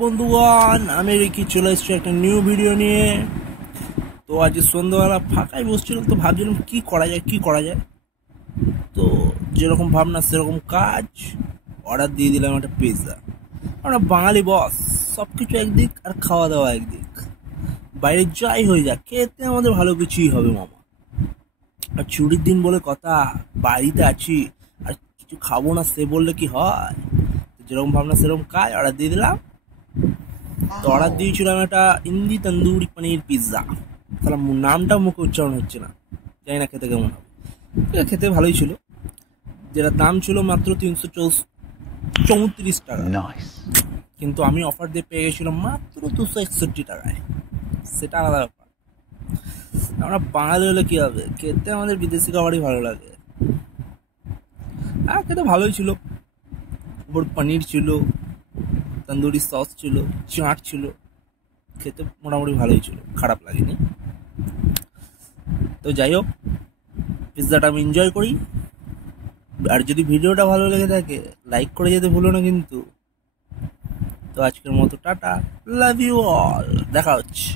বন্ধুগণ, আমি রিকি চলে এসেছি একটা নিউ ভিডিও নিয়ে। তো আজ সন্ধ্যাবেলা ফাঁকাই বসছিলাম, তো ভাবছিলাম কি করা যায়। তো যেরকম ভাবনা সেরকম কাজ, অর্ডার দিয়ে দিলাম একটা পিৎজা। আমরা বাঙালি বস, সব কিছু একদিক আর খাওয়া দাওয়া একদিক। বাইরে যাই হয়ে যাক, খেতে আমাদের ভালো কিছুই হবে মামা। আর ছুটির দিন বলে কথা, বাড়িতে আছি আর কিছু খাবো না সে বললে কি হয়। যেরকম ভাবনা সেরকম কাজ, অর্ডার দিয়ে দিলাম। তো অর্ডার দিয়েছিলাম একটা ইন্দি তন্দুরি পনির পিৎজা। তাহলে নামটা মুখে উচ্চারণ হচ্ছে না, জানি না খেতে কেমন হবে। খেতে ভালোই ছিল, যেটা দাম ছিল মাত্র 334 টাকা। কিন্তু আমি অফার দিয়ে পেয়ে গেছিলাম মাত্র 261 টাকায়। সেটা আলাদা ব্যাপার। আমরা বাঙালি হলে কি হবে, খেতে আমাদের বিদেশি খাবারই ভালো লাগে। হ্যাঁ, খেতে ভালোই ছিল। উপর পনির ছিল, তন্দুরি সস ছিল, চাট ছিল। খেতে মোটামুটি ভালোই ছিল, খারাপ লাগেনি। তো যাই হোক, পিৎজাটা আমি এনজয় করি। আর যদি ভিডিওটা ভালো লেগে থাকে, লাইক করে যেতে ভুলো না কিন্তু। তো আজকের মতো টাটা, লাভ ইউ অল, দেখা হচ্ছে।